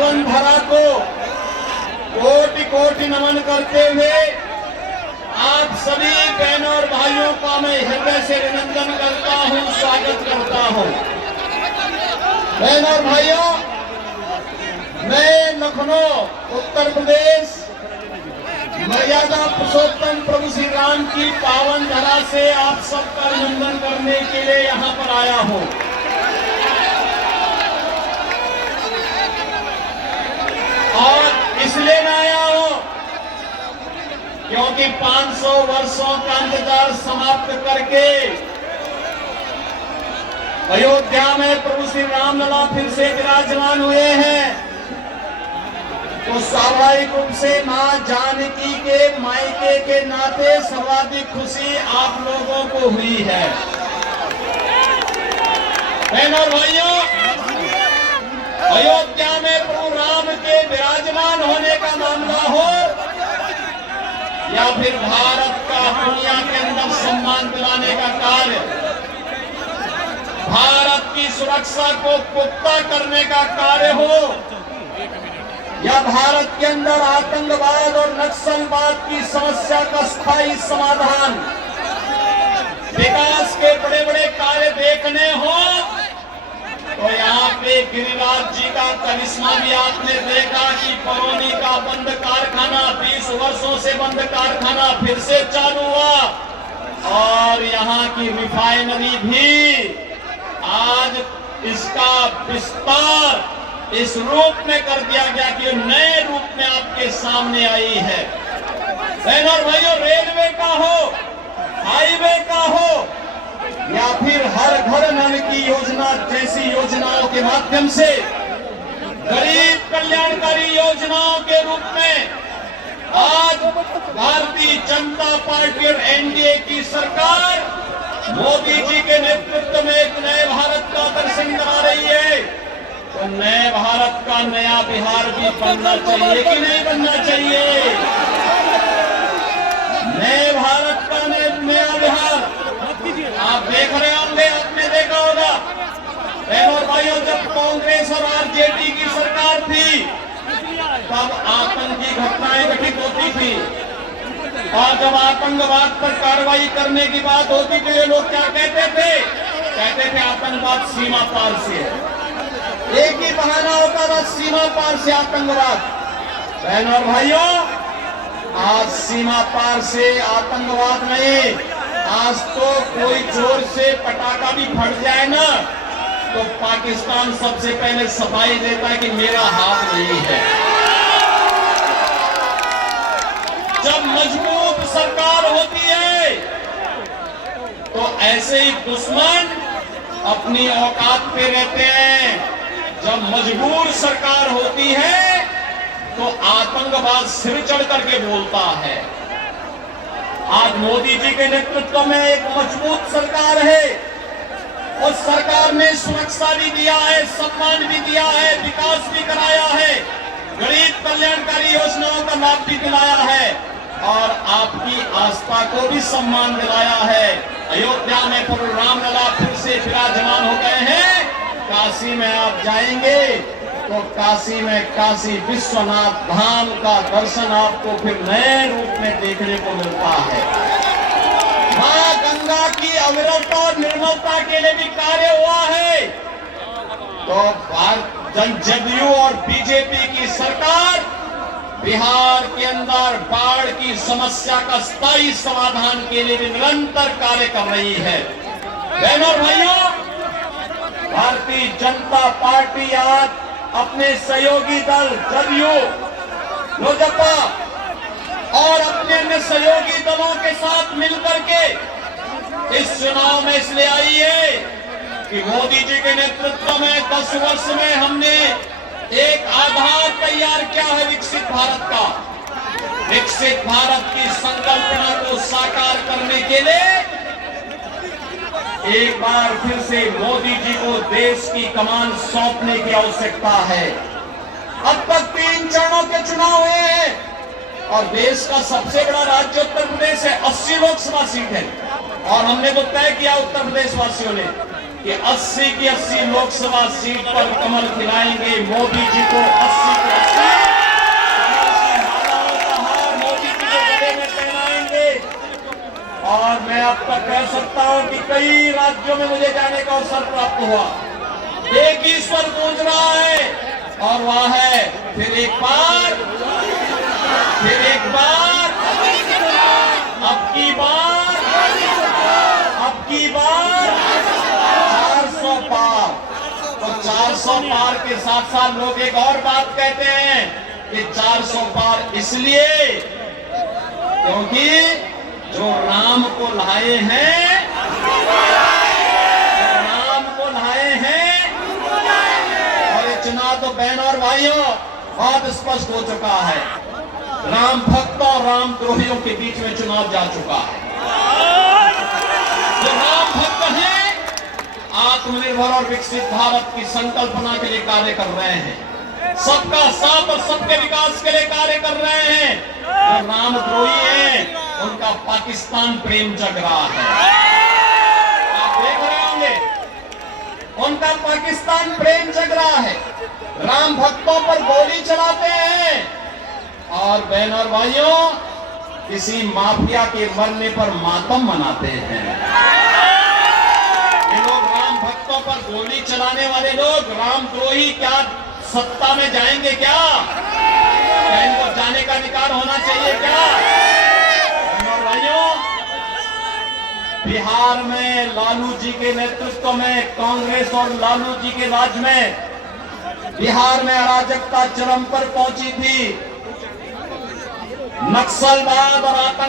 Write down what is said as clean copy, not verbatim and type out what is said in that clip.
पावन धरा को कोटि कोटि नमन करते हुए आप सभी बहनों और भाइयों का मैं हृदय से अभिनंदन करता हूं, स्वागत करता हूं। बहनों और भाइयों, मैं लखनऊ उत्तर प्रदेश मर्यादा पुरुषोत्तम प्रभु श्री राम की पावन धरा से आप सबका अभिनंदन करने के लिए यहाँ पर आया हूँ। और इसलिए मैं आया हूँ क्योंकि 500 वर्षों का इंतजार समाप्त करके अयोध्या में प्रभु श्री रामलला फिर से विराजमान हुए हैं। तो स्वाभाविक रूप से मां जानकी के मायके के नाते सर्वाधिक खुशी आप लोगों को हुई है। बहनों और भाइयों, अयोध्या में प्रभु राम के विराजमान होने का मामला हो या फिर भारत का दुनिया के अंदर सम्मान दिलाने का कार्य, भारत की सुरक्षा को पुख्ता करने का कार्य हो या भारत के अंदर आतंकवाद और नक्सलवाद की समस्या का स्थायी समाधान, विकास के बड़े बड़े कार्य देखने हो, तो यहाँ पे गिरिराज जी का करिश्मा भी आपने देखा कि बरौनी का बंद कारखाना 20 वर्षों से बंद कारखाना फिर से चालू हुआ और यहाँ की रिफाइनरी भी आज इसका विस्तार इस रूप में कर दिया गया कि नए रूप में आपके सामने आई है। बहनों और भाइयों, रेलवे का हो, हाईवे का हो या फिर हर घर नल की योजना जैसी योजनाओं के माध्यम से गरीब कल्याणकारी योजनाओं के रूप में आज भारतीय जनता पार्टी और एनडीए की सरकार मोदी जी के नेतृत्व में एक नए भारत का दर्शन करा रही है। तो नए भारत का नया बिहार भी बनना चाहिए कि नहीं बनना चाहिए? नए भारत का नया बिहार आप देख रहे होंगे, आपने देखा होगा बहनों और भाइयों, जब कांग्रेस और आरजेडी की सरकार थी तब आतंकी घटनाएं घटित होती थी और जब आतंकवाद पर कार्रवाई करने की बात होती तो ये लोग क्या कहते थे आतंकवाद सीमा पार से है। एक ही बहाना होता था, सीमा पार से आतंकवाद। बहनों और भाइयों, आज सीमा पार से आतंकवाद नहीं, आज तो कोई जोर से पटाखा भी फट जाए ना तो पाकिस्तान सबसे पहले सफाई देता है कि मेरा हाथ नहीं है। जब मजबूत सरकार होती है तो ऐसे ही दुश्मन अपनी औकात पे रहते हैं। जब मजबूर सरकार होती है तो आतंकवाद सिर चढ़ करके बोलता है। आज मोदी जी के नेतृत्व में एक मजबूत सरकार है। उस सरकार ने सुरक्षा भी दिया है, सम्मान भी दिया है, विकास भी कराया है, गरीब कल्याणकारी योजनाओं का लाभ भी दिलाया है और आपकी आस्था को भी सम्मान दिलाया है। अयोध्या में प्रभु रामलला फिर से विराजमान हो गए हैं। काशी में आप जाएंगे तो काशी में काशी विश्वनाथ धाम का दर्शन आपको फिर नए रूप में देखने को मिलता है। मां गंगा की अविरलता और निर्मलता के लिए भी कार्य हुआ है। तो जदयू और बीजेपी की सरकार बिहार के अंदर बाढ़ की समस्या का स्थायी समाधान के लिए भी निरंतर कार्य कर रही है। बहनों और भाइयों, भारतीय जनता पार्टी आज अपने सहयोगी दल जदयू, लोजपा और अपने अन्य सहयोगी दलों के साथ मिलकर के इस चुनाव में इसलिए आई है कि मोदी जी के नेतृत्व में 10 वर्ष में हमने एक आधार तैयार किया है विकसित भारत का। विकसित भारत की संकल्पना को साकार करने के लिए एक बार फिर से मोदी जी को देश की कमान सौंपने की आवश्यकता है। अब तक 3 चरणों के चुनाव हुए हैं और देश का सबसे बड़ा राज्य उत्तर प्रदेश है, 80 लोकसभा सीट है और हमने तो तय किया उत्तर प्रदेश वासियों ने कि 80 की 80 लोकसभा सीट पर कमल खिलाएंगे, मोदी जी को 80 मैं अब तक कह सकता हूं कि कई राज्यों में मुझे जाने का अवसर प्राप्त हुआ। एक ही स्वर गूंज रहा है और वह है फिर एक बार, फिर एक बार, अब की बार, अब की बार 400 पार। तो 400 पार के साथ साथ लोग एक और बात कहते हैं कि 400 पार इसलिए क्योंकि जो राम को लाए हैं, राम को लाए हैं, और ये चुनाव तो बहन और भाइयों बहुत स्पष्ट हो चुका है। राम भक्तों और राम द्रोहियों के बीच में चुनाव जा चुका है। जो राम भक्त हैं आत्मनिर्भर और विकसित भारत की संकल्पना के लिए कार्य कर रहे हैं, सबका साथ और सबके विकास के लिए कार्य कर रहे हैं। जो राम द्रोही हैं उनका पाकिस्तान प्रेम जग रहा है। आप देख रहे होंगे उनका पाकिस्तान प्रेम जग रहा है। राम भक्तों पर गोली चलाते हैं और बहन और भाइयों किसी माफिया के मरने पर मातम मनाते हैं। ये लोग राम भक्तों पर गोली चलाने वाले लोग रामद्रोही क्या सत्ता में जाएंगे क्या? इनको जाने का अधिकार होना चाहिए क्या? और भाइयों बिहार में लालू जी के नेतृत्व में कांग्रेस और लालू जी के राज में बिहार में अराजकता चरम पर पहुंची थी। नक्सलवाद और आतंक